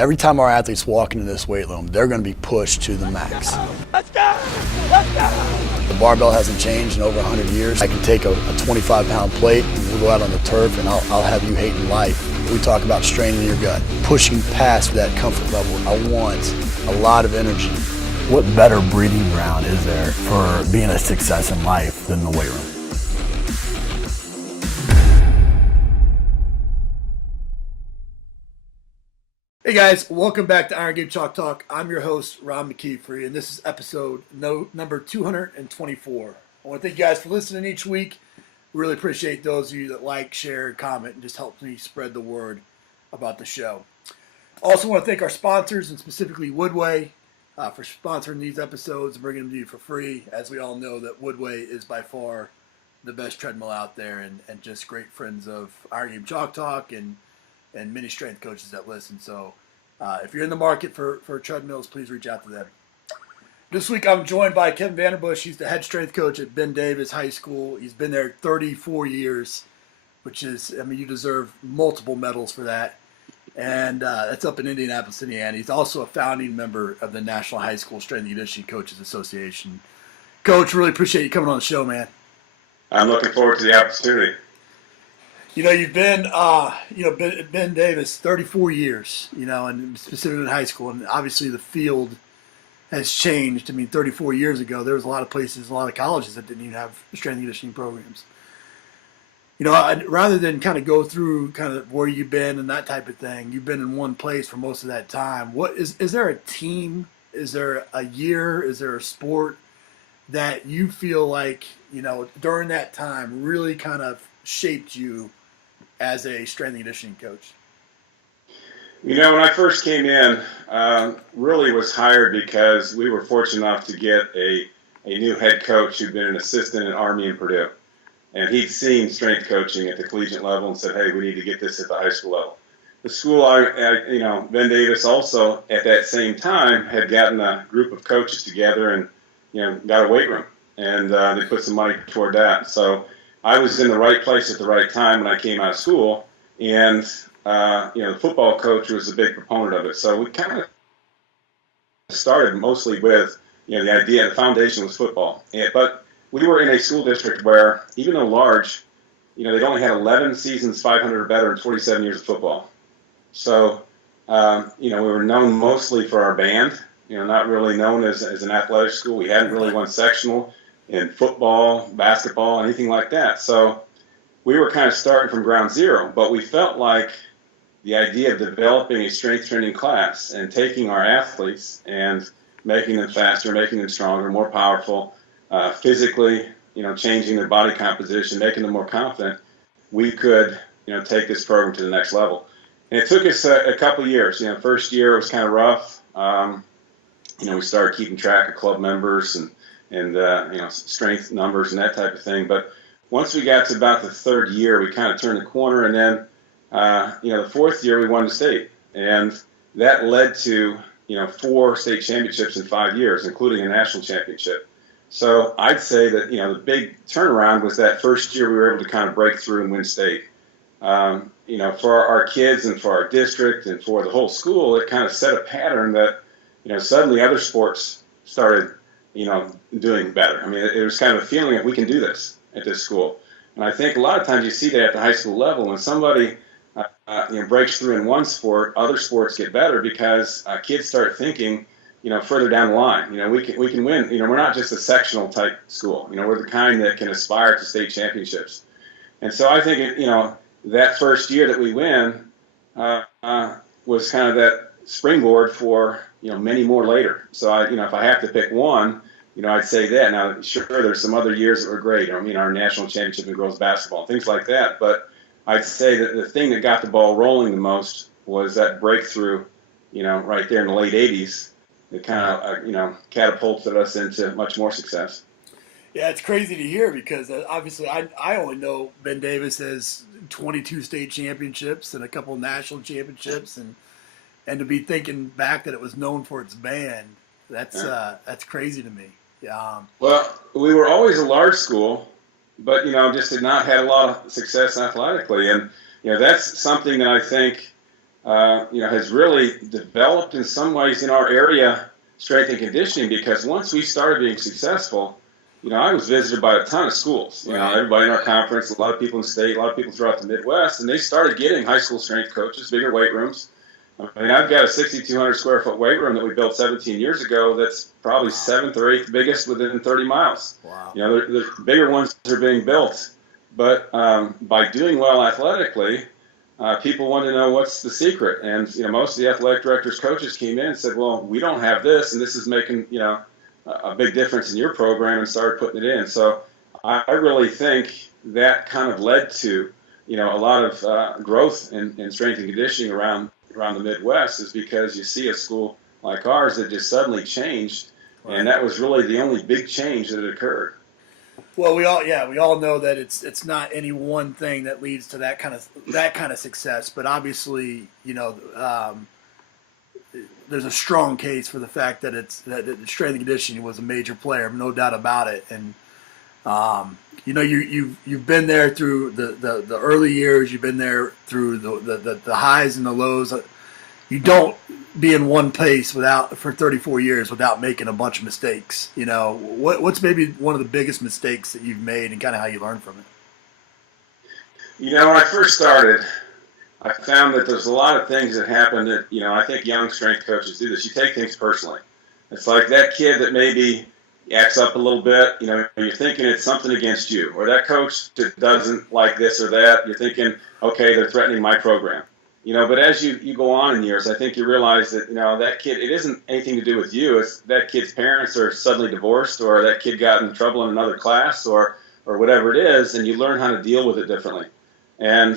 Every time our athletes walk into this weight room, they're going to be pushed to the max. Let's go! Let's go! The barbell hasn't changed in over 100 years. I can take a 25-pound plate and we'll go out on the turf and I'll have you hating life. We talk about straining your gut, pushing past that comfort level. I want a lot of energy. What better breeding ground is there for being a success in life than the weight room? Hey guys, welcome back to Iron Game Chalk Talk. I'm your host, Ron McKeefery, and this is episode number 224. I want to thank you guys for listening each week. Really appreciate those of you that like, share, comment, and just help me spread the word about the show. Also want to thank our sponsors, and specifically Woodway, for sponsoring these episodes and bringing them to you for free. As we all know, that Woodway is by far the best treadmill out there, and just great friends of Iron Game Chalk Talk and many strength coaches that listen. So if you're in the market for treadmills, please reach out to them. This week I'm joined by Kevin Vanderbush. He's the head strength coach at Ben Davis High School. He's been there 34 years, which is, I mean, you deserve multiple medals for that. And that's up in Indianapolis, Indiana. He's also a founding member of the National High School Strength and Conditioning Coaches Association. Coach, really appreciate you coming on the show, man. I'm looking forward to the opportunity. You know, you've been, Ben Davis, 34 years, and specifically in high school. And obviously the field has changed. I mean, 34 years ago, there was a lot of places, a lot of colleges that didn't even have strength and conditioning programs. Rather than kind of go through kind of where you've been and that type of thing, you've been in one place for most of that time. What is there a team? Is there a year? Is there a sport that you feel like, during that time really kind of shaped you as a strength and conditioning coach? When I first came in, really was hired because we were fortunate enough to get a new head coach who'd been an assistant at Army and Purdue. And he'd seen strength coaching at the collegiate level and said, hey, we need to get this at the high school level. The school, Ben Davis also at that same time had gotten a group of coaches together and, got a weight room. And they put some money toward that. So I was in the right place at the right time when I came out of school, and the football coach was a big proponent of it. So we kind of started mostly with the idea, the foundation was football. But we were in a school district where, even though large, they'd only had 11 seasons, 500 or better, and 47 years of football. So we were known mostly for our band. Not really known as an athletic school. We hadn't really won sectional in football, basketball, anything like that. So we were kind of starting from ground zero, but we felt like the idea of developing a strength training class and taking our athletes and making them faster, making them stronger, more powerful, physically, changing their body composition, making them more confident, we could, take this program to the next level. And it took us a couple of years. First year was kind of rough. We started keeping track of club members and strength numbers and that type of thing. But once we got to about the third year, we kind of turned the corner, and then, the fourth year we won the state. And that led to, 4 state championships in 5 years, including a national championship. So I'd say that, the big turnaround was that first year we were able to kind of break through and win state. For our kids and for our district and for the whole school, it kind of set a pattern that, suddenly other sports started doing better. I mean, it was kind of a feeling that we can do this at this school. And I think a lot of times you see that at the high school level. When somebody breaks through in one sport, other sports get better because kids start thinking, further down the line. We can win. We're not just a sectional type school. We're the kind that can aspire to state championships. And so I think, that first year that we win was kind of that springboard for, many more later. So if I have to pick one, I'd say that. Now, sure, there's some other years that were great. Our national championship in girls basketball, things like that. But I'd say that the thing that got the ball rolling the most was that breakthrough, right there in the late 80s that kind of, catapulted us into much more success. Yeah, it's crazy to hear because obviously I only know Ben Davis as 22 state championships and a couple of national championships, and to be thinking back that it was known for its band, that's crazy to me. Well, we were always a large school, but just had not had a lot of success athletically, and that's something that I think has really developed in some ways in our area strength and conditioning, because once we started being successful, I was visited by a ton of schools, everybody in our conference, a lot of people in the state, a lot of people throughout the Midwest, and they started getting high school strength coaches, bigger weight rooms. I mean, I've got a 6,200 square foot weight room that we built 17 years ago that's probably seventh or eighth biggest within 30 miles. Wow. The bigger ones are being built. But by doing well athletically, people want to know what's the secret. And, most of the athletic directors, coaches came in and said, well, we don't have this, and this is making, a big difference in your program, and started putting it in. So I really think that kind of led to, a lot of growth in strength and conditioning around the Midwest, is because you see a school like ours that just suddenly changed, and that was really the only big change that had occurred. Well, we all know that it's not any one thing that leads to that kind of success, but obviously, there's a strong case for the fact that that strength and conditioning was a major player, no doubt about it. And you've been there through the early years, you've been there through the highs and the lows. You don't be in one place for 34 years without making a bunch of mistakes. What's maybe one of the biggest mistakes that you've made, and kind of how you learn from it? When I first started, I found that there's a lot of things that happen that, I think young strength coaches do this. You take things personally. It's like that kid that maybe acts up a little bit, you're thinking it's something against you, or that coach that doesn't like this or that, you're thinking, okay, they're threatening my program. But as you go on in years, I think you realize that, that kid, it isn't anything to do with you. It's that kid's parents are suddenly divorced, or that kid got in trouble in another class, or whatever it is, and you learn how to deal with it differently. And,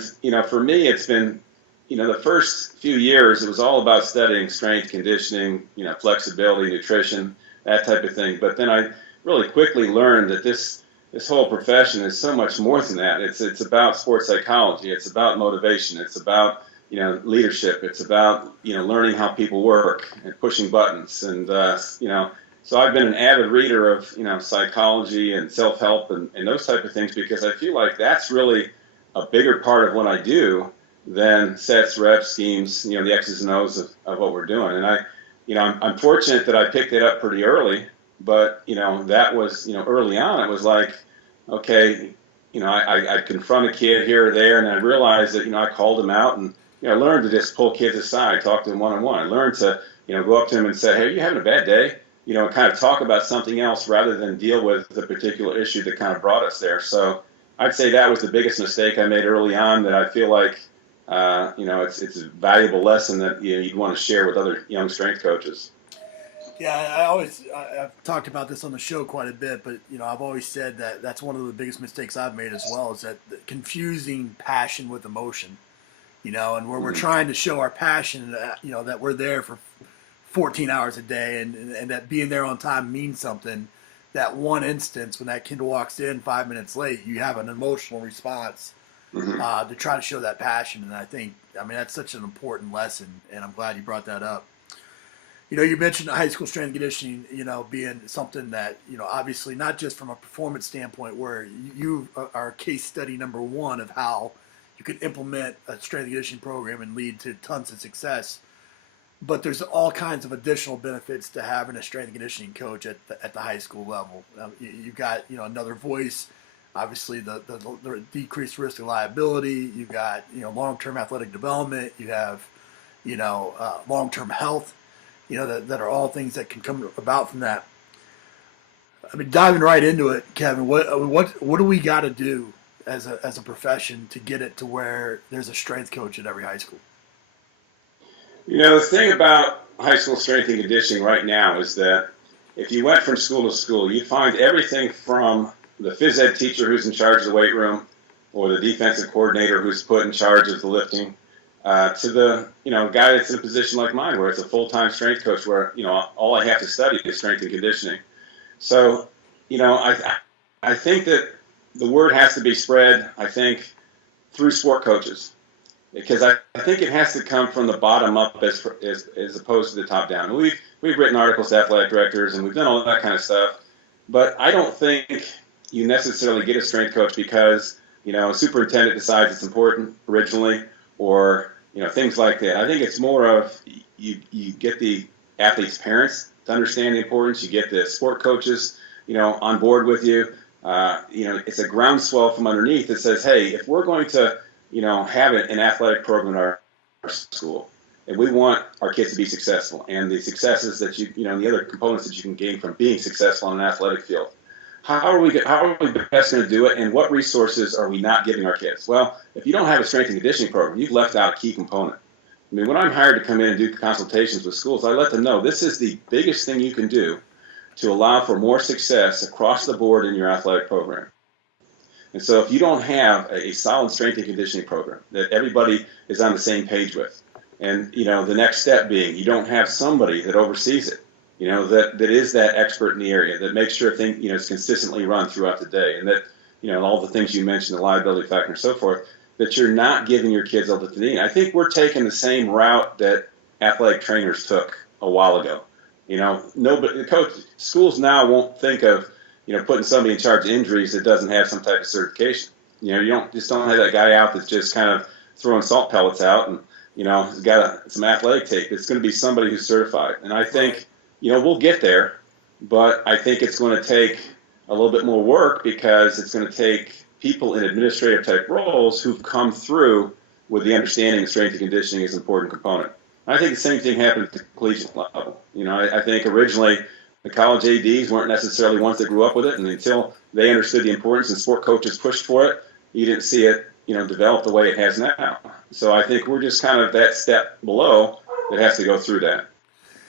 for me, it's been, the first few years, it was all about studying strength, conditioning, flexibility, nutrition, that type of thing. But then I really quickly learned that this whole profession is so much more than that. It's about sports psychology. It's about motivation. It's about, leadership. It's about, learning how people work and pushing buttons. And, so I've been an avid reader of, psychology and self-help and those type of things, because I feel like that's really a bigger part of what I do than sets, reps, schemes, the X's and O's of what we're doing. And I'm fortunate that I picked it up pretty early, but, that was, early on, it was like, okay, I'd confront a kid here or there, and I realized that, I called him out, and, I learned to just pull kids aside, talk to them one-on-one. I learned to, go up to them and say, hey, are you having a bad day? And kind of talk about something else rather than deal with the particular issue that kind of brought us there. So I'd say that was the biggest mistake I made early on, that I feel like, it's a valuable lesson that you'd want to share with other young strength coaches. Yeah, I've talked about this on the show quite a bit, but I've always said that that's one of the biggest mistakes I've made as well, is that confusing passion with emotion, and where we're trying to show our passion, that we're there for 14 hours a day, and that being there on time means something. That one instance when that kid walks in 5 minutes late, you have an emotional response to try to show that passion. And that's such an important lesson, and I'm glad you brought that up. You mentioned high school strength and conditioning, being something that, obviously not just from a performance standpoint, where you are case study number one of how you could implement a strength and conditioning program and lead to tons of success. But there's all kinds of additional benefits to having a strength and conditioning coach at the high school level. You've got, another voice, obviously the decreased risk of liability. You've got, long-term athletic development. You have, long-term health, that are all things that can come about from that. Diving right into it, Kevin, what do we got to do as a profession to get it to where there's a strength coach at every high school? The thing about high school strength and conditioning right now is that if you went from school to school, you find everything from the phys ed teacher who's in charge of the weight room, or the defensive coordinator who's put in charge of the lifting, to the guy that's in a position like mine, where it's a full-time strength coach, where all I have to study is strength and conditioning. So I think that the word has to be spread, I think, through sport coaches. Because I think it has to come from the bottom up as opposed to the top down. We've written articles to athletic directors, and we've done all that kind of stuff. But I don't think you necessarily get a strength coach because a superintendent decides it's important originally, or things like that. I think it's more of you get the athletes' parents to understand the importance. You get the sport coaches, on board with you. It's a groundswell from underneath that says, hey, if we're going to, have an athletic program in our school, and we want our kids to be successful, and the successes that and the other components that you can gain from being successful in an athletic field, how are we best going to do it, and what resources are we not giving our kids? Well, if you don't have a strength and conditioning program, you've left out a key component. I mean, when I'm hired to come in and do consultations with schools, I let them know this is the biggest thing you can do to allow for more success across the board in your athletic program. And so if you don't have a solid strength and conditioning program that everybody is on the same page with, and the next step being you don't have somebody that oversees it, that is that expert in the area, that makes sure things is consistently run throughout the day, and that all the things you mentioned, the liability factor and so forth, that you're not giving your kids all that they need. I think we're taking the same route that athletic trainers took a while ago. Nobody, schools now won't think of putting somebody in charge of injuries that doesn't have some type of certification. You don't have that guy out that's just kind of throwing salt pellets out and has got some athletic tape. It's going to be somebody who's certified. And I think we'll get there, but I think it's going to take a little bit more work because it's going to take people in administrative type roles who've come through with the understanding that strength and conditioning is an important component. I think the same thing happened at the collegiate level. I think originally the college ADs weren't necessarily ones that grew up with it, and until they understood the importance and sport coaches pushed for it, you didn't see it, develop the way it has now. So I think we're just kind of that step below that has to go through that.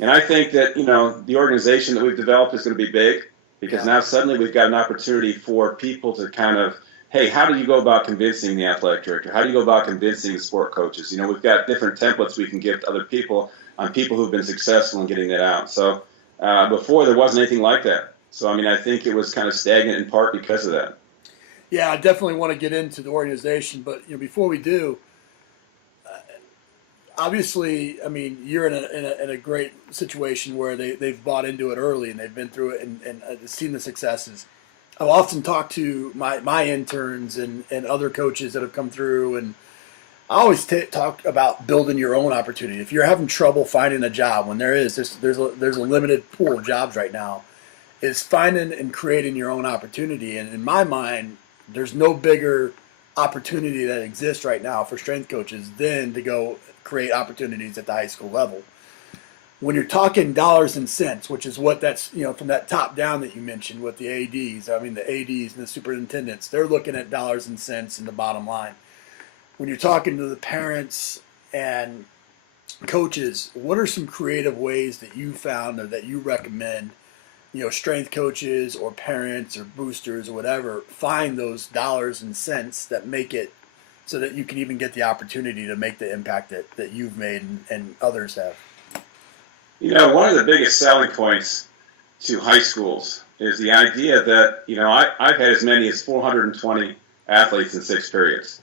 And I think that, the organization that we've developed is going to be big because now suddenly we've got an opportunity for people to kind of, hey, how do you go about convincing the athletic director? How do you go about convincing the sport coaches? We've got different templates we can give to other people on people who've been successful in getting that out. So before there wasn't anything like that. So, I think it was kind of stagnant in part because of that. Yeah, I definitely want to get into the organization, but before we do, obviously, you're in a great situation where they've bought into it early and they've been through it and seen the successes. I've often talked to my interns and other coaches that have come through, and I always talk about building your own opportunity. If you're having trouble finding a job, when there's a limited pool of jobs right now, is finding and creating your own opportunity. And in my mind, there's no bigger opportunity that exists right now for strength coaches than to go create opportunities at the high school level. When you're talking dollars and cents, which is what that's, from that top down that you mentioned with the ADs, the ADs and the superintendents, they're looking at dollars and cents in the bottom line. When you're talking to the parents and coaches, what are some creative ways that you found or that you recommend, strength coaches or parents or boosters or whatever, find those dollars and cents that make it so that you can even get the opportunity to make the impact that you've made and others have? One of the biggest selling points to high schools is the idea that, I've had as many as 420 athletes in 6 periods.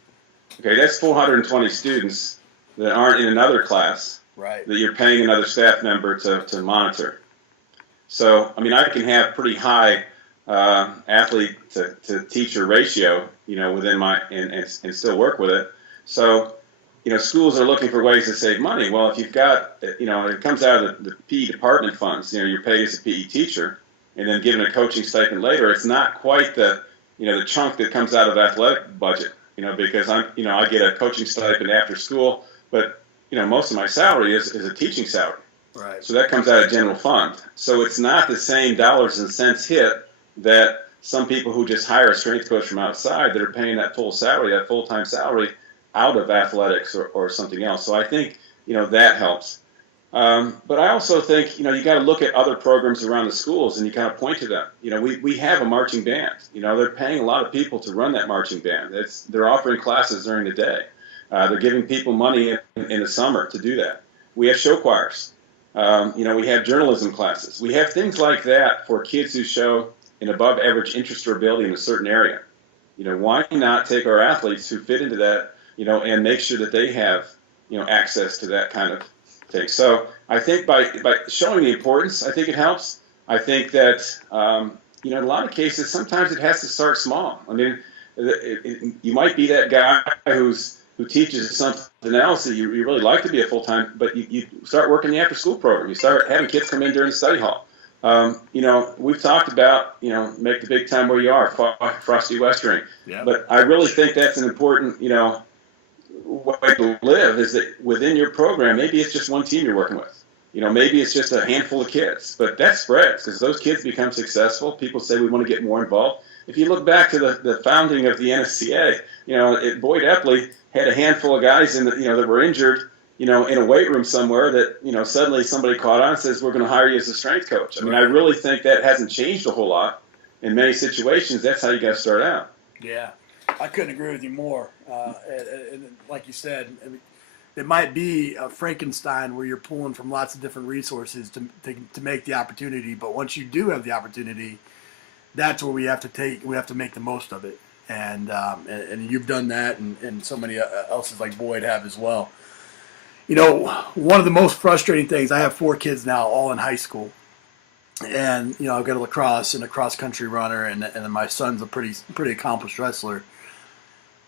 Okay, that's 420 students that aren't in another class that you're paying another staff member to monitor. So, I can have pretty high athlete to teacher ratio, within my, and still work with it. So, schools are looking for ways to save money. Well, if you've got, it comes out of the PE department funds, you're paid as a PE teacher and then given a coaching stipend later, it's not quite the chunk that comes out of athletic budget, because I get a coaching stipend after school, but, most of my salary is a teaching salary. Right. So that comes out of general fund. So it's not the same dollars and cents hit that some people who just hire a strength coach from outside that are paying that full salary, that full-time salary, out of athletics or something else. So I think, that helps. But I also think, you got to look at other programs around the schools and you kind of point to them. We have a marching band. They're paying a lot of people to run that marching band. They're offering classes during the day. They're giving people money in the summer to do that. We have show choirs. We have journalism classes. We have things like that for kids who show an above average interest or ability in a certain area. Why not take our athletes who fit into that, and make sure that they have, access to that kind of thing. So I think by showing the importance, I think it helps. I think that, in a lot of cases, sometimes it has to start small. You might be that guy who's, who teaches something else that you really like to be a full-time, but you start working the after-school program. You start having kids come in during the study hall. We've talked about, make the big time where you are, Frosty Westering. Yeah. But I really think that's an important, way to live, is that within your program, maybe it's just one team you're working with. Maybe it's just a handful of kids, but that spreads because those kids become successful. People say we want to get more involved. If you look back to the founding of the NSCA, Boyd Epley had a handful of guys that were injured, in a weight room somewhere that, suddenly somebody caught on and says, we're going to hire you as a strength coach. I mean, I really think that hasn't changed a whole lot. In many situations, that's how you got to start out. Yeah, I couldn't agree with you more. And like you said, I mean, it might be a Frankenstein where you're pulling from lots of different resources to make the opportunity. But once you do have the opportunity, that's where we have to make the most of it. And you've done that, and so many else's like Boyd have as well. One of the most frustrating things, I have 4 kids now, all in high school. And, I've got a lacrosse and a cross-country runner, and my son's a pretty accomplished wrestler.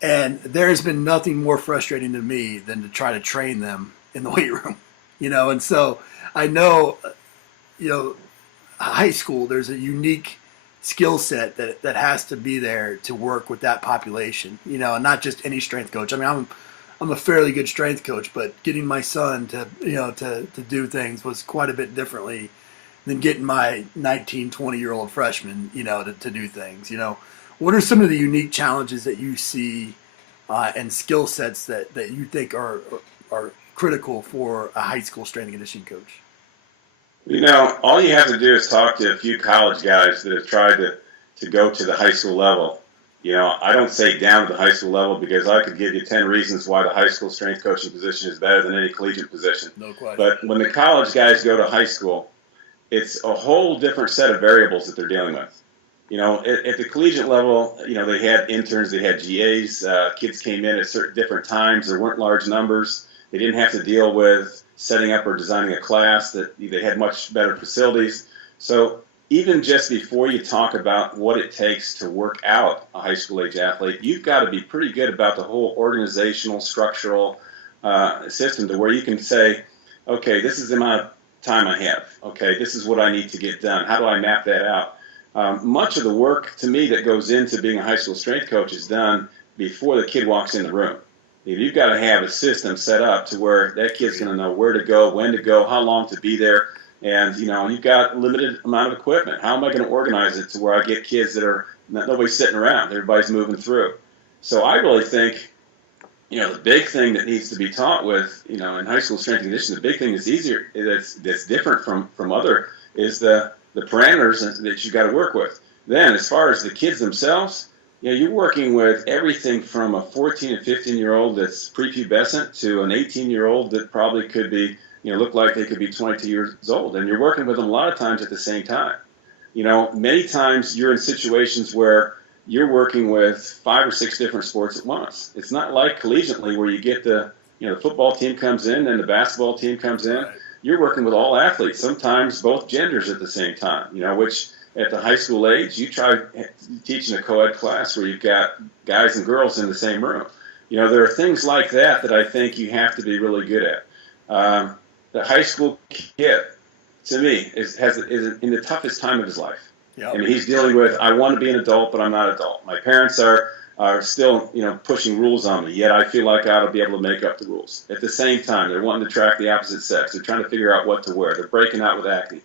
And there has been nothing more frustrating to me than to try to train them in the weight room, And so I know, high school, there's a unique skill set that has to be there to work with that population, and not just any strength coach. I mean, I'm a fairly good strength coach, but getting my son to do things was quite a bit differently than getting my 19, 20-year-old freshman, to do things. What are some of the unique challenges that you see and skill sets that you think are critical for a high school strength and conditioning coach? All you have to do is talk to a few college guys that have tried to go to the high school level. I don't say down to the high school level because I could give you 10 reasons why the high school strength coaching position is better than any collegiate position. No question. But when the college guys go to high school, it's a whole different set of variables that they're dealing with. At the collegiate level, they had interns, they had GAs, kids came in at certain different times, there weren't large numbers, they didn't have to deal with setting up or designing a class, that they had much better facilities. So even just before you talk about what it takes to work out a high school age athlete, you've got to be pretty good about the whole organizational, structural system to where you can say, okay, this is the amount of time I have. Okay, this is what I need to get done. How do I map that out? Much of the work, to me, that goes into being a high school strength coach is done before the kid walks in the room. You've got to have a system set up to where that kid's going to know where to go, when to go, how long to be there. And, you've got a limited amount of equipment. How am I going to organize it to where I get kids that are, nobody's sitting around, everybody's moving through. So I really think, the big thing that needs to be taught with, in high school strength and conditioning, the big thing that's easier, that's different from other, is the parameters that you've got to work with. Then, as far as the kids themselves, you're working with everything from a 14 and 15-year-old that's prepubescent to an 18-year-old that probably could be, look like they could be 22 years old. And you're working with them a lot of times at the same time. Many times you're in situations where you're working with 5 or 6 different sports at once. It's not like collegiately where you get the football team comes in and the basketball team comes in. Right. You're working with all athletes, sometimes both genders at the same time, which at the high school age, you try teaching a co-ed class where you've got guys and girls in the same room. There are things like that I think you have to be really good at. The high school kid, to me, is in the toughest time of his life. Yep. I mean, he's dealing with, I want to be an adult, but I'm not an adult. My parents are still, pushing rules on me, yet I feel like I ought to be able to make up the rules. At the same time, they're wanting to track the opposite sex. They're trying to figure out what to wear. They're breaking out with acne.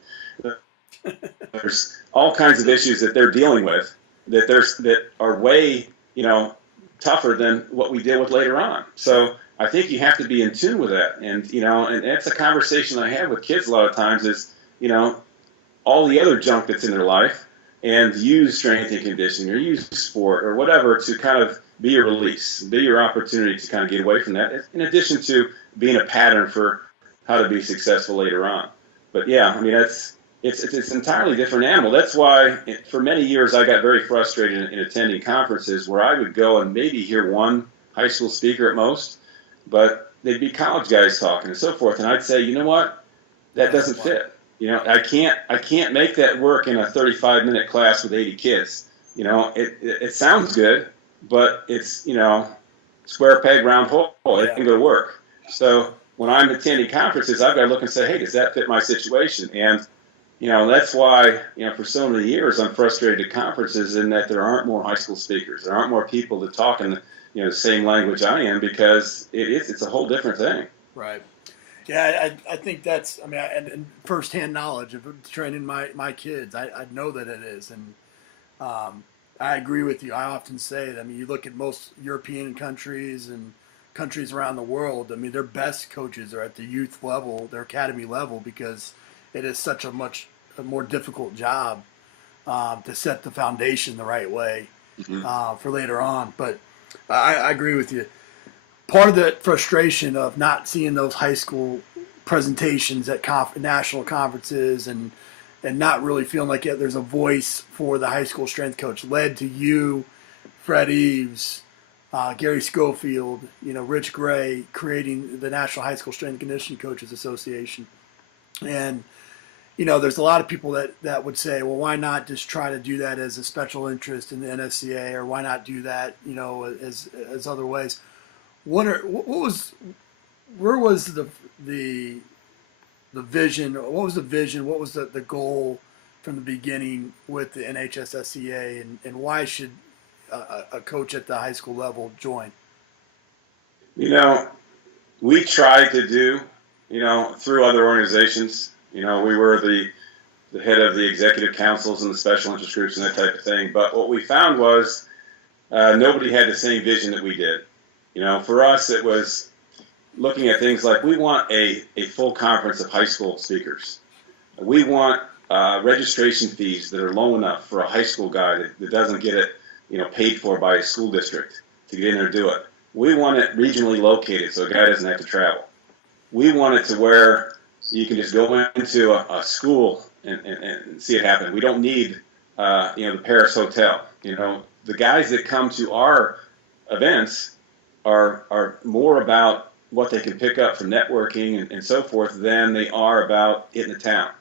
There's all kinds of issues that they're dealing with that are way, tougher than what we deal with later on. So I think you have to be in tune with that. And, and that's a conversation I have with kids a lot of times is, all the other junk that's in their life, and use strength and conditioning or use sport or whatever to kind of be your release, be your opportunity to kind of get away from that, in addition to being a pattern for how to be successful later on. But yeah, I mean, it's an entirely different animal. That's why for many years I got very frustrated in attending conferences where I would go and maybe hear one high school speaker at most, but they'd be college guys talking and so forth. And I'd say, you know what, that doesn't fit. I can't make that work in a 35-minute class with 80 kids. It sounds good, but it's, square peg, round hole. It can go to work. So when I'm attending conferences, I've got to look and say, hey, does that fit my situation? And, that's why, for so many years I'm frustrated at conferences in that there aren't more high school speakers. There aren't more people that talk in, the same language I am, because it's a whole different thing. Right. Yeah, I think that's, and firsthand knowledge of training my kids, I know that it is. And I agree with you. I often say that, you look at most European countries and countries around the world, their best coaches are at the youth level, their academy level, because it is such a much more difficult job to set the foundation the right way for later on. But I agree with you. Part of the frustration of not seeing those high school presentations at national conferences and not really feeling like there's a voice for the high school strength coach led to you, Fred Eves, Gary Schofield, Rich Gray, creating the National High School Strength and Conditioning Coaches Association. And, there's a lot of people that would say, well, why not just try to do that as a special interest in the NSCA, or why not do that, as other ways? Where was the vision? What was the vision? What was the goal from the beginning with the NHSSCA, and why should a coach at the high school level join? We tried to do, through other organizations. We were the head of the executive councils and the special interest groups and that type of thing. But what we found was nobody had the same vision that we did. For us, it was looking at things like, we want a full conference of high school speakers. We want registration fees that are low enough for a high school guy that doesn't get it, paid for by a school district to get in there and do it. We want it regionally located so a guy doesn't have to travel. We want it to where you can just go into a school and see it happen. We don't need, the Paris Hotel. The guys that come to our events are more about what they can pick up from networking and so forth than they are about hitting the town.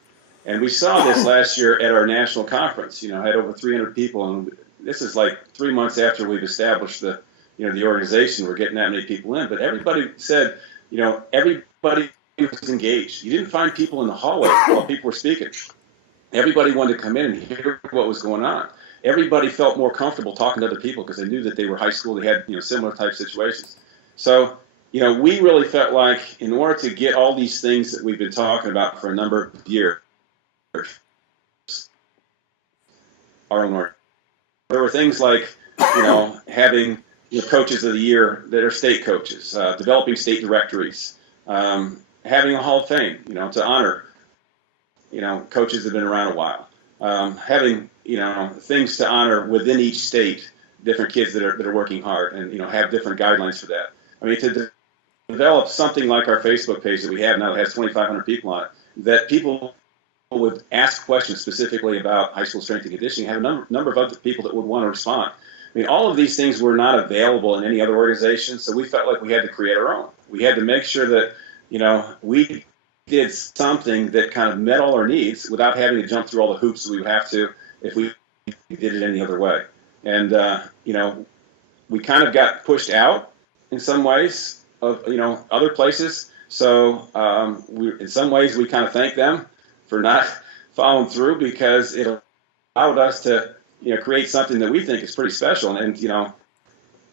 And we saw this last year at our national conference. Had over 300 people, and this is like 3 months after we've established the organization. We're getting that many people in, but everybody said, everybody was engaged. You didn't find people in the hallway while people were speaking. Everybody wanted to come in and hear what was going on. Everybody felt more comfortable talking to other people because they knew that they were high school. They had similar type situations. So we really felt like in order to get all these things that we've been talking about for a number of years, our own work. There were things like having coaches of the year that are state coaches, developing state directories, having a Hall of Fame, to honor coaches that have been around a while, having things to honor within each state, different kids that are working hard, and have different guidelines for that. To develop something like our Facebook page that we have now that has 2,500 people on it, that people would ask questions specifically about high school strength and conditioning, have a number of other people that would want to respond. All of these things were not available in any other organization, so we felt like we had to create our own. We had to make sure that we did something that kind of met all our needs without having to jump through all the hoops that we would have to if we did it any other way. And, we kind of got pushed out in some ways of, other places. So in some ways we kind of thank them for not following through, because it allowed us to, create something that we think is pretty special. And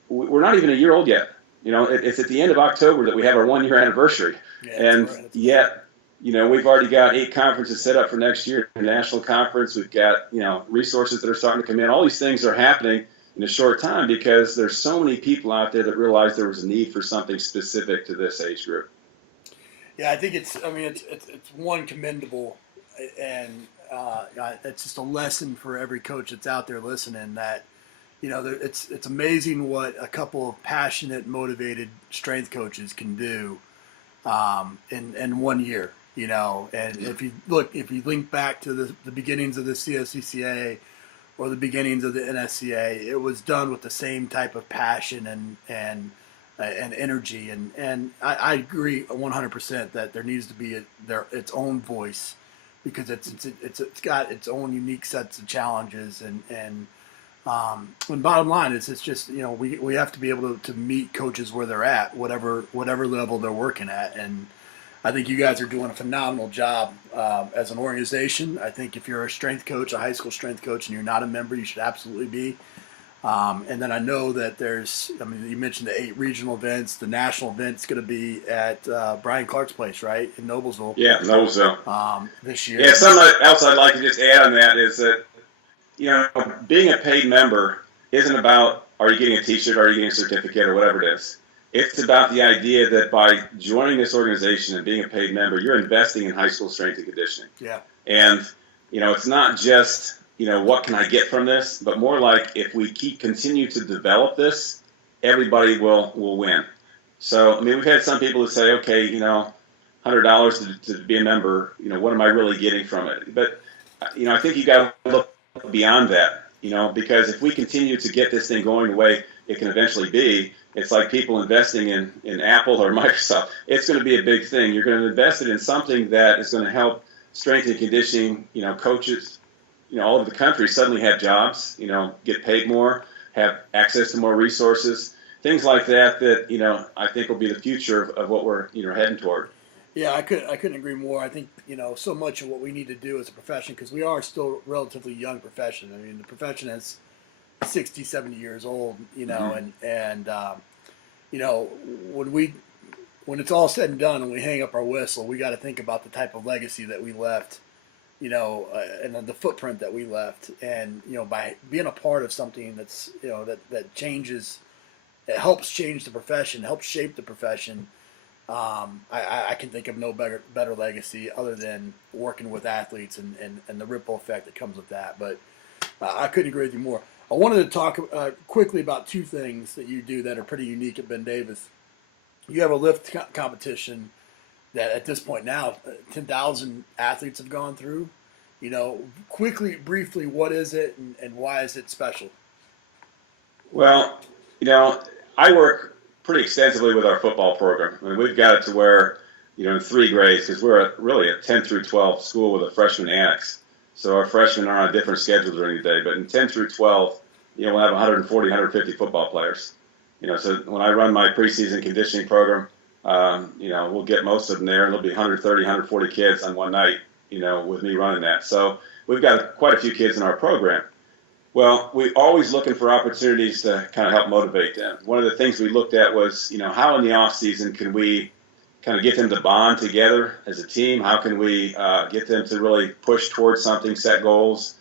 we're not even a year old yet. It's at the end of October that we have our 1 year anniversary. Yeah, and yet, we've already got 8 conferences set up for next year, a national conference. We've got, resources that are starting to come in. All these things are happening in a short time because there's so many people out there that realized there was a need for something specific to this age group. Yeah, I think it's one commendable, and it's just a lesson for every coach that's out there listening that, it's amazing what a couple of passionate, motivated strength coaches can do in 1 year, and if you link back to the beginnings of the CSCA or the beginnings of the NSCA, it was done with the same type of passion and energy, and I agree 100% that there needs to be its own voice, because it's got its own unique sets of challenges, and And bottom line is, it's just, we have to be able to meet coaches where they're at, whatever level they're working at. And I think you guys are doing a phenomenal job as an organization. I think if you're a strength coach, a high school strength coach, and you're not a member, you should absolutely be. And then I know that you mentioned the 8 regional events. The national event's going to be at Brian Clark's place, right, in Noblesville. Yeah, Noblesville. This year. Yeah, something else I'd like to just add on that is that, being a paid member isn't about, are you getting a t-shirt, are you getting a certificate, or whatever it is. It's about the idea that by joining this organization and being a paid member, you're investing in high school strength and conditioning. Yeah. And, it's not just, what can I get from this, but more like if we continue to develop this, everybody will win. So, we've had some people who say, okay, $100 to be a member, what am I really getting from it? But, I think you got to look beyond that, because if we continue to get this thing going the way it can eventually be, it's like people investing in Apple or Microsoft. It's going to be a big thing. You're going to invest it in something that is going to help strength and conditioning, coaches, all over the country suddenly have jobs, get paid more, have access to more resources, things like that, I think will be the future of what we're, heading toward. Yeah, I couldn't agree more. I think, so much of what we need to do as a profession, because we are still a relatively young profession. I mean, the profession is 60, 70 years old, Mm-hmm. and when it's all said and done and we hang up our whistle, we got to think about the type of legacy that we left, and then the footprint that we left. And, by being a part of something that's, that changes, it helps change the profession, helps shape the profession. I can think of no better legacy other than working with athletes and the ripple effect that comes with that. But I couldn't agree with you more. I wanted to talk quickly about 2 things that you do that are pretty unique at Ben Davis. You have a lift competition that at this point now 10,000 athletes have gone through. Quickly, briefly, what is it and why is it special? Well, I work pretty extensively with our football program. We've got it to where, in 3 grades, because we're really a 10 through 12 school with a freshman annex. So our freshmen are on a different schedule during the day. But in 10 through 12, we'll have 140, 150 football players. So when I run my preseason conditioning program, we'll get most of them there, and there'll be 130, 140 kids on one night, with me running that. So we've got quite a few kids in our program. Well, we're always looking for opportunities to kind of help motivate them. One of the things we looked at was, how in the off season can we kind of get them to bond together as a team? How can we get them to really push towards something, set goals?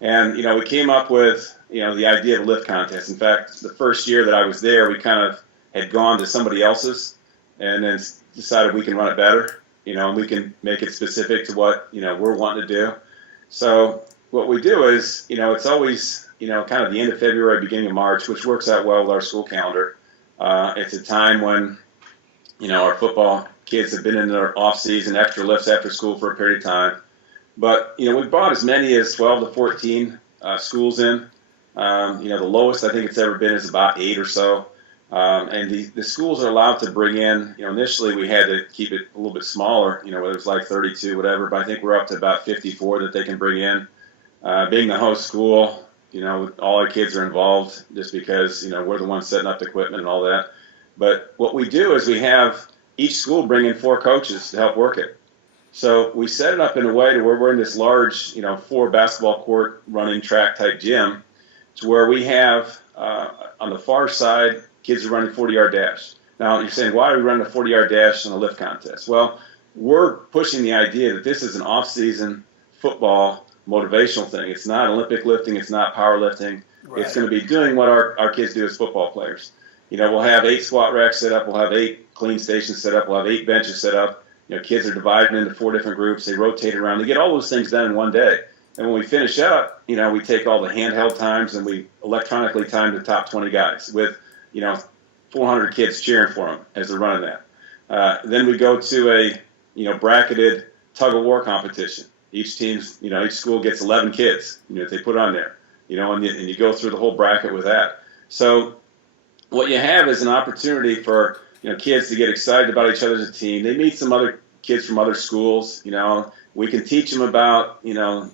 And, we came up with, the idea of a lift contest. In fact, the first year that I was there, we kind of had gone to somebody else's and then decided we can run it better, and we can make it specific to what, we're wanting to do. So what we do is, it's always, kind of the end of February, beginning of March, which works out well with our school calendar. It's a time when, our football kids have been in their off-season, extra lifts after school for a period of time. But, we brought as many as 12 to 14 schools in. The lowest I think it's ever been is about 8 or so. And the schools are allowed to bring in, initially we had to keep it a little bit smaller, whether it was like 32, whatever, but I think we're up to about 54 that they can bring in. Being the host school, all our kids are involved just because, we're the ones setting up the equipment and all that. But what we do is we have each school bring in 4 coaches to help work it. So we set it up in a way to where we're in this large, 4 basketball court running track type gym, to where we have on the far side, kids are running 40-yard dash. Now you're saying, why are we running a 40-yard dash in a lift contest? Well, we're pushing the idea that this is an off-season football motivational thing. It's not Olympic lifting. It's not powerlifting. Right. It's going to be doing what our kids do as football players. We'll have 8 squat racks set up. We'll have 8 clean stations set up. We'll have 8 benches set up. Kids are divided into 4 different groups. They rotate around. They get all those things done in one day. And when we finish up, we take all the handheld times and we electronically time the top 20 guys with, 400 kids cheering for them as they're running that. Then we go to a, bracketed tug of war competition. Each team's, each school gets 11 kids, they put on there, and you go through the whole bracket with that. So what you have is an opportunity for, kids to get excited about each other as a team. They meet some other kids from other schools. We can teach them about,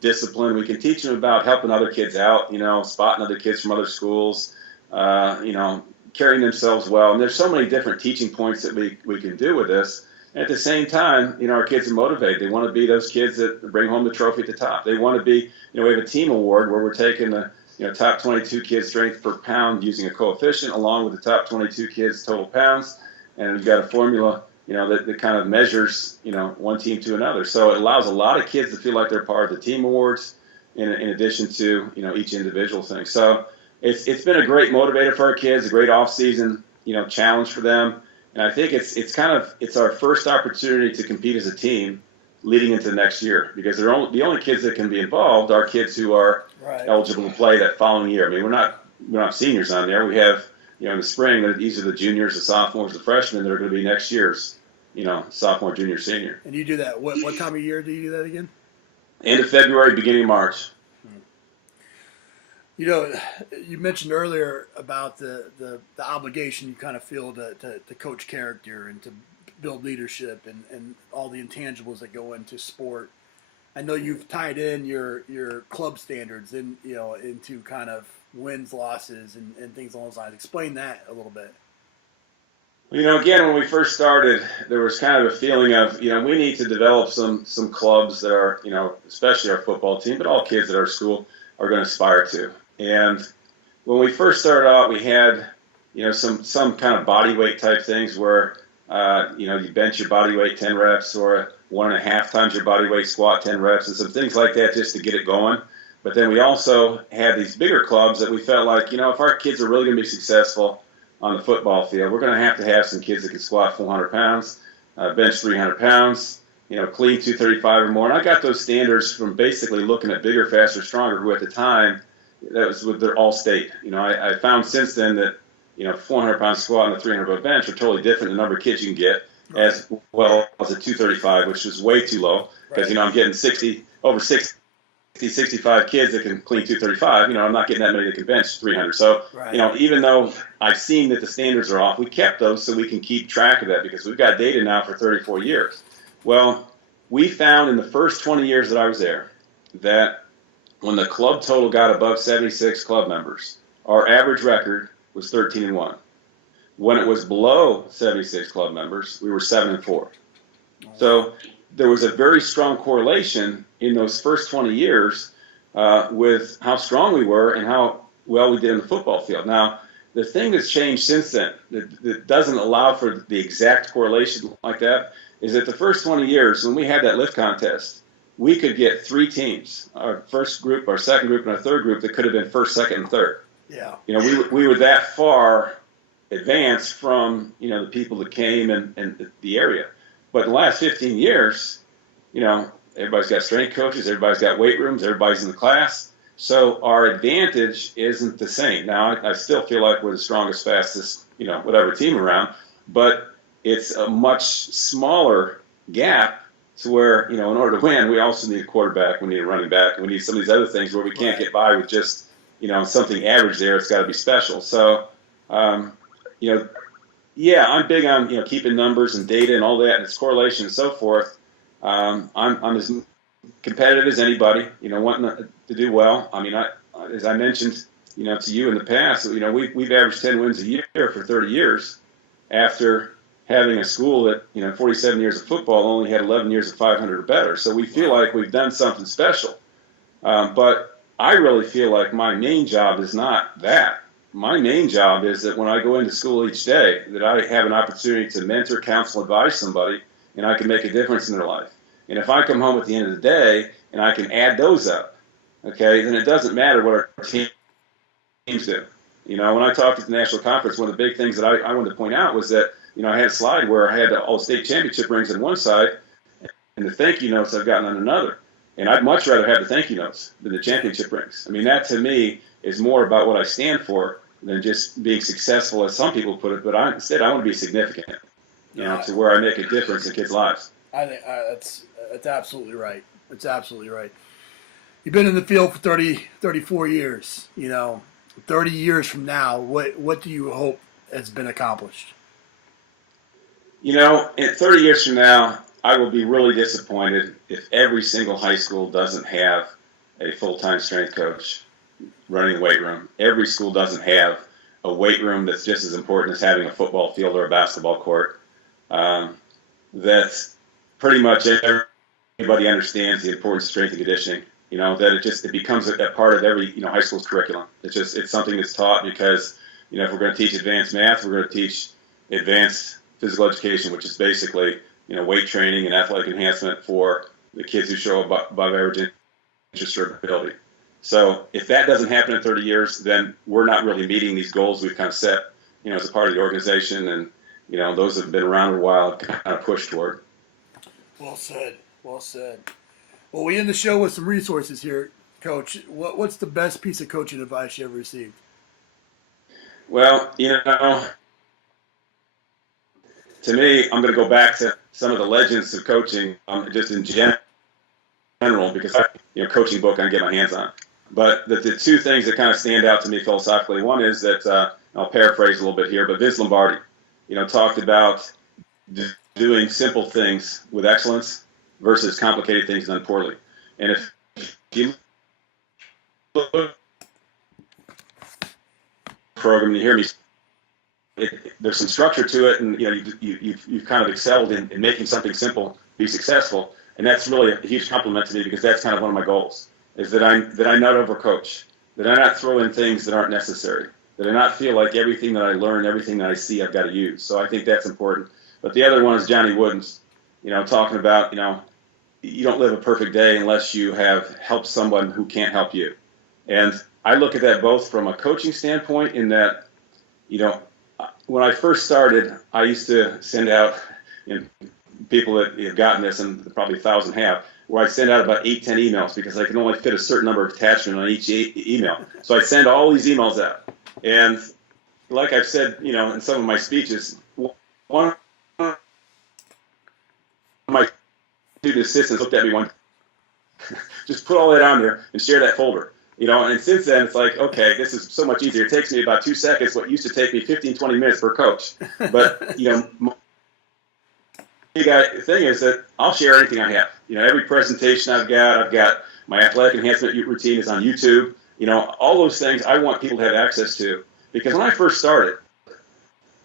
discipline. We can teach them about helping other kids out, spotting other kids from other schools, carrying themselves well. And there's so many different teaching points that we can do with this. And at the same time, our kids are motivated. They want to be those kids that bring home the trophy at the top. They want to be, we have a team award where we're taking the, top 22 kids strength per pound using a coefficient along with the top 22 kids total pounds. And we've got a formula, that kind of measures, one team to another. So it allows a lot of kids to feel like they're part of the team awards in addition to, each individual thing. So it's been a great motivator for our kids, a great off-season, challenge for them. And I think it's our first opportunity to compete as a team leading into the next year, because the only kids that can be involved are kids who are eligible to play that following year. I mean, we're not seniors on there. We have, in the spring, these are the juniors, the sophomores, the freshmen that are going to be next year's, sophomore, junior, senior. And you do that, what time of year do you do that again? End of February, beginning of March. You mentioned earlier about the obligation you kind of feel to coach character and to build leadership and all the intangibles that go into sport. I know you've tied in your club standards into kind of wins, losses, and things along those lines. Explain that a little bit. Again, when we first started, there was kind of a feeling of, we need to develop some clubs that are, especially our football team, but all kids at our school are going to aspire to. And when we first started out, we had, some kind of body weight type things where, you bench your body weight 10 reps or 1.5 times your body weight squat 10 reps and some things like that just to get it going. But then we also had these bigger clubs that we felt like, if our kids are really going to be successful on the football field, we're going to have some kids that can squat 400 pounds, bench 300 pounds, clean 235 or more. And I got those standards from basically looking at Bigger, Faster, Stronger, who at the time, that was with their all-state. I found since then that, 400-pound squat and a 300-pound bench are totally different. The number of kids you can get, as well as a 235, which is way too low because, I'm getting 65 kids that can clean 235. I'm not getting that many that can bench 300. So, even though I've seen that the standards are off, we kept those so we can keep track of that because we've got data now for 34 years. Well, we found in the first 20 years that I was there that when the club total got above 76 club members, our average record was 13-1. When it was below 76 club members, we were 7-4. So there was a very strong correlation in those first 20 years with how strong we were and how well we did in the football field. Now, the thing that's changed since then that doesn't allow for the exact correlation like that is that the first 20 years, when we had that lift contest, we could get 3 teams, our first group, our second group, and our third group that could have been first, second, and third. Yeah. We were that far advanced from, the people that came and the area. But in the last 15 years, everybody's got strength coaches, everybody's got weight rooms, everybody's in the class. So our advantage isn't the same. Now, I still feel like we're the strongest, fastest, whatever team around, but it's a much smaller gap to where, in order to win, we also need a quarterback, we need a running back, we need some of these other things where we can't get by with just, something average there. It's got to be special. So, I'm big on, keeping numbers and data and all that and its correlation and so forth. I'm as competitive as anybody, wanting to do well. I mean, as I mentioned, to you in the past, we've averaged 10 wins a year for 30 years after having a school that, 47 years of football only had 11 years of 500 or better. So we feel like we've done something special. But I really feel like my main job is not that. My main job is that when I go into school each day, that I have an opportunity to mentor, counsel, advise somebody, and I can make a difference in their life. And if I come home at the end of the day and I can add those up, okay, then it doesn't matter what our teams do. When I talked at the national conference, one of the big things that I wanted to point out was that, I had a slide where I had all state championship rings on one side and the thank you notes I've gotten on another. And I'd much rather have the thank you notes than the championship rings. I mean, that to me is more about what I stand for than just being successful, as some people put it. But instead, I want to be significant, to where I make a difference in kids' lives. I think that's absolutely right. It's absolutely right. You've been in the field for 34 years. 30 years from now, what do you hope has been accomplished? In 30 years from now, I will be really disappointed if every single high school doesn't have a full-time strength coach running the weight room. Every school doesn't have a weight room that's just as important as having a football field or a basketball court. That's pretty much everybody understands the importance of strength and conditioning. That it becomes a part of every high school's curriculum. It's something that's taught because if we're going to teach advanced math, we're going to teach advanced physical education, which is basically weight training and athletic enhancement for the kids who show above average interest or ability. So if that doesn't happen in 30 years, then we're not really meeting these goals we've kind of set, as a part of the organization, and those that have been around a while have kind of pushed toward. Well said. Well said. Well, we end the show with some resources here, Coach. What's the best piece of coaching advice you ever received? Well, to me, I'm going to go back to some of the legends of coaching, just in general, because coaching book I can get my hands on. But the two things that kind of stand out to me philosophically, one is that, I'll paraphrase a little bit here, but Vince Lombardi, talked about doing simple things with excellence versus complicated things done poorly. And if you look at the program, you hear me, there's some structure to it, and you've kind of excelled in making something simple be successful, and that's really a huge compliment to me, because that's kind of one of my goals, is that I not overcoach, that I not throw in things that aren't necessary, that I not feel like everything that I learn, everything that I see, I've got to use. So I think that's important. But the other one is Johnny Wooden's, talking about, you don't live a perfect day unless you have helped someone who can't help you. And I look at that both from a coaching standpoint, in that, when I first started, I used to send out, people that have gotten this, and probably 1,000 have, where I send out about 8-10 emails, because I can only fit a certain number of attachments on each email. So I send all these emails out. And like I've said, in some of my speeches, one of my student assistants looked at me one, just put all that on there and share that folder. And since then, it's like, okay, this is so much easier. It takes me about 2 seconds, what used to take me 15, 20 minutes per coach. But, the thing is that I'll share anything I have. Every presentation I've got my athletic enhancement routine is on YouTube. All those things I want people to have access to. Because when I first started,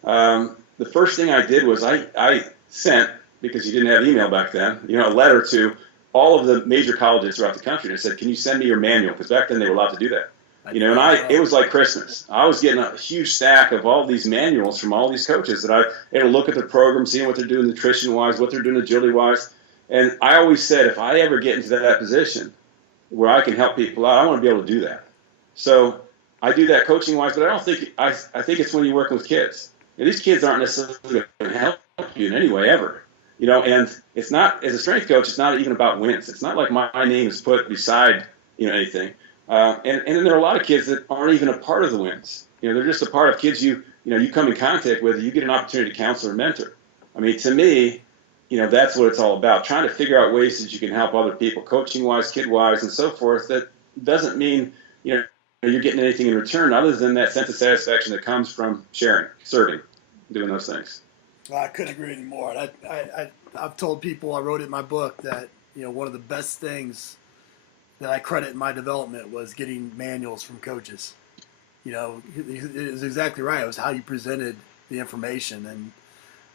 the first thing I did was I sent, because you didn't have email back then, a letter to all of the major colleges throughout the country. And I said, can you send me your manual? Because back then they were allowed to do that. It was like Christmas. I was getting a huge stack of all these manuals from all these coaches that I had to look at their program, seeing what they're doing nutrition-wise, what they're doing agility-wise. And I always said, if I ever get into that position where I can help people out, I want to be able to do that. So I do that coaching-wise, but I think it's when you're working with kids. And these kids aren't necessarily going to help you in any way ever. And it's not, as a strength coach, it's not even about wins. It's not like my name is put beside, anything. And then there are a lot of kids that aren't even a part of the wins. They're just a part of kids you come in contact with, you get an opportunity to counsel or mentor. I mean, to me, that's what it's all about, trying to figure out ways that you can help other people, coaching-wise, kid-wise, and so forth. That doesn't mean, you're getting anything in return other than that sense of satisfaction that comes from sharing, serving, doing those things. Well, I couldn't agree anymore. I've told people, I wrote it in my book, that one of the best things that I credit in my development was getting manuals from coaches. It was exactly right. It was how you presented the information, and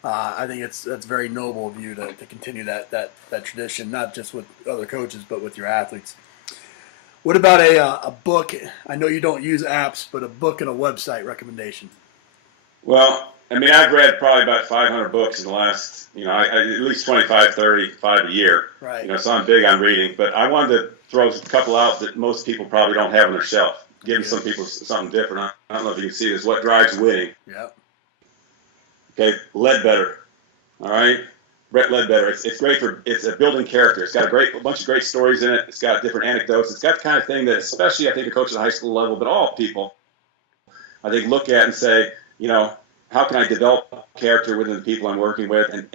I think that's very noble of you to continue that tradition, not just with other coaches, but with your athletes. What about a book? I know you don't use apps, but a book and a website recommendation. Well, I mean, I've read probably about 500 books in the last, at least 25, 35 a year. Right. So I'm big on reading. But I wanted to throw a couple out that most people probably don't have on their shelf, giving some people something different. I don't know if you can see this. What Drives Winning? Yep. Okay, Ledbetter. All right? Brett Ledbetter. It's great it's a building character. It's got a bunch of great stories in it. It's got different anecdotes. It's got the kind of thing that, especially I think a coach at the high school level, but all people, I think, look at and say, how can I develop character within the people I'm working with, and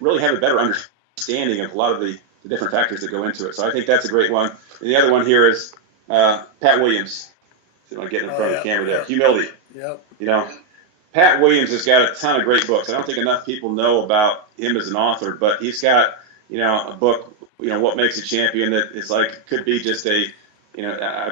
really have a better understanding of a lot of the different factors that go into it. So I think that's a great one. And the other one here is Pat Williams. So I'm getting in front of the camera there. Humility. Yep. Pat Williams has got a ton of great books. I don't think enough people know about him as an author, but he's got a book, What Makes a Champion, that is like, could be just I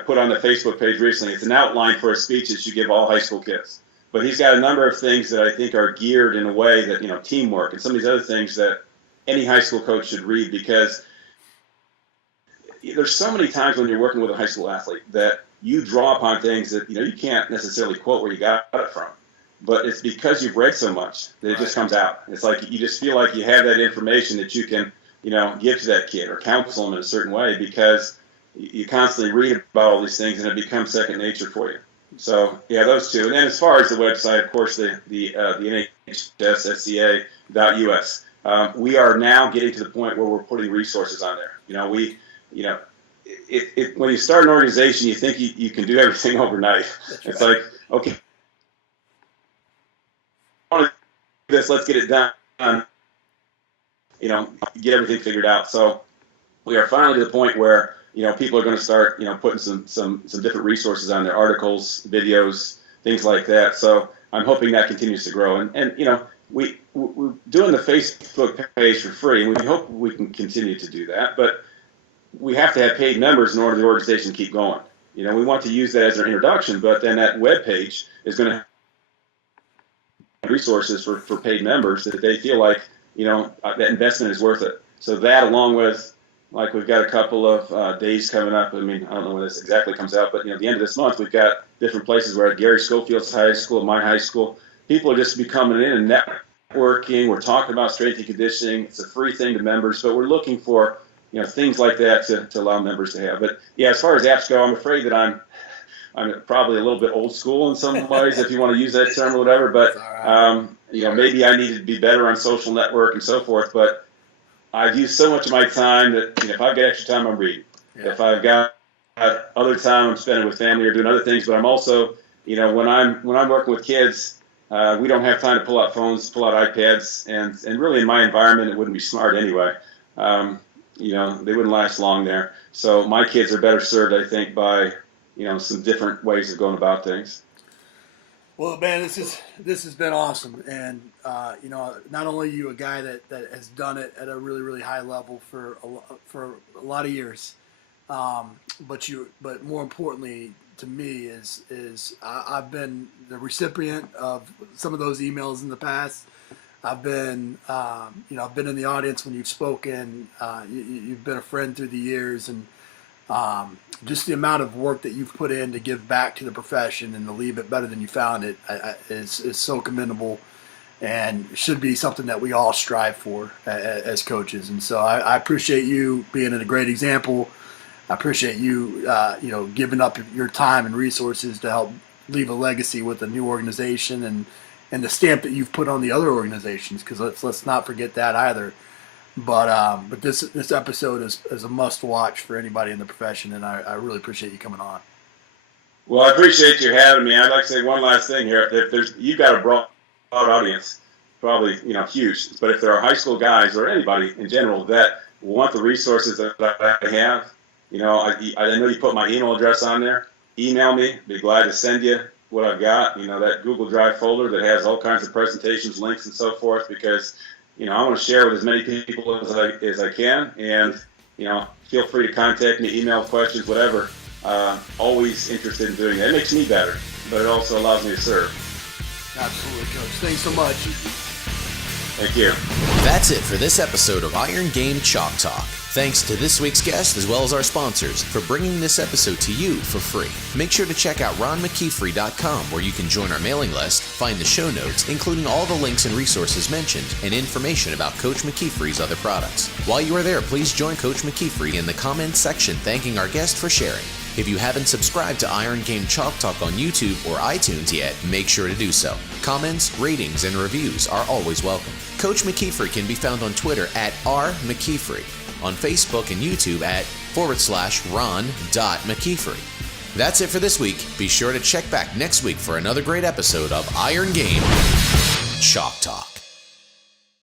put on the Facebook page recently, it's an outline for a speech that you give all high school kids. But he's got a number of things that I think are geared in a way that, teamwork and some of these other things that any high school coach should read, because there's so many times when you're working with a high school athlete that you draw upon things that, you can't necessarily quote where you got it from. But it's because you've read so much that it just comes out. It's like you just feel like you have that information that you can, give to that kid or counsel them in a certain way, because you constantly read about all these things and it becomes second nature for you. So, yeah, those two. And then as far as the website, of course, the NHSSCA.us. We are now getting to the point where we're putting resources on there. When you start an organization, you think you can do everything overnight. It's like, okay, let's get it done. Get everything figured out. So we are finally to the point where people are going to start putting some different resources on there, articles, videos, things like that. So I'm hoping that continues to grow. And we're doing the Facebook page for free, and we hope we can continue to do that. But we have to have paid members in order for the organization to keep going. We want to use that as our introduction, but then that web page is going to have resources for paid members that they feel like that investment is worth it. So that, along with, like, we've got a couple of days coming up. I mean, I don't know when this exactly comes out, but at the end of this month, we've got different places. We're at Gary Schofield's high school, my high school. People are just be coming in and networking. We're talking about strength and conditioning. It's a free thing to members, but we're looking for things like that to allow members to have. But yeah, as far as apps go, I'm afraid that I'm probably a little bit old school in some ways, if you want to use that term or whatever. But maybe I need to be better on social network and so forth. But I've used so much of my time that if I've got extra time, I'm reading. Yeah. If I've got other time, I'm spending with family or doing other things. But I'm also, when I'm working with kids, we don't have time to pull out phones, pull out iPads, and really in my environment, it wouldn't be smart anyway. They wouldn't last long there. So my kids are better served, I think, by some different ways of going about things. Well, man, this has been awesome, and not only are you a guy that has done it at a really, really high level for a lot of years, but more importantly to me is I've been the recipient of some of those emails in the past. I've been I've been in the audience when you've spoken. You've been a friend through the years, and just the amount of work that you've put in to give back to the profession and to leave it better than you found it is so commendable, and should be something that we all strive for as coaches. And so I appreciate you being a great example. I appreciate you giving up your time and resources to help leave a legacy with a new organization and the stamp that you've put on the other organizations, because let's not forget that either. But this episode is a must watch for anybody in the profession, and I really appreciate you coming on. Well, I appreciate you having me. I'd like to say one last thing here. If you've got a broad audience, probably huge, but if there are high school guys or anybody in general that want the resources that I have, I know you put my email address on there. Email me. Be glad to send you what I've got. That Google Drive folder that has all kinds of presentations, links, and so forth, because I want to share with as many people as I can, and feel free to contact me, email questions, whatever. Always interested in doing that. It makes me better, but it also allows me to serve. Absolutely, Coach. Thanks so much. Thank you. That's it for this episode of Iron Game Chalk Talk. Thanks to this week's guest as well as our sponsors for bringing this episode to you for free. Make sure to check out ronmckeefery.com, where you can join our mailing list, find the show notes, including all the links and resources mentioned, and information about Coach McKeefery's other products. While you are there, please join Coach McKeefery in the comments section thanking our guest for sharing. If you haven't subscribed to Iron Game Chalk Talk on YouTube or iTunes yet, make sure to do so. Comments, ratings, and reviews are always welcome. Coach McKeefery can be found on Twitter at @RMcKeefery, on Facebook and YouTube at /Ron.McKeefery. That's it for this week. Be sure to check back next week for another great episode of Iron Game Chalk Talk.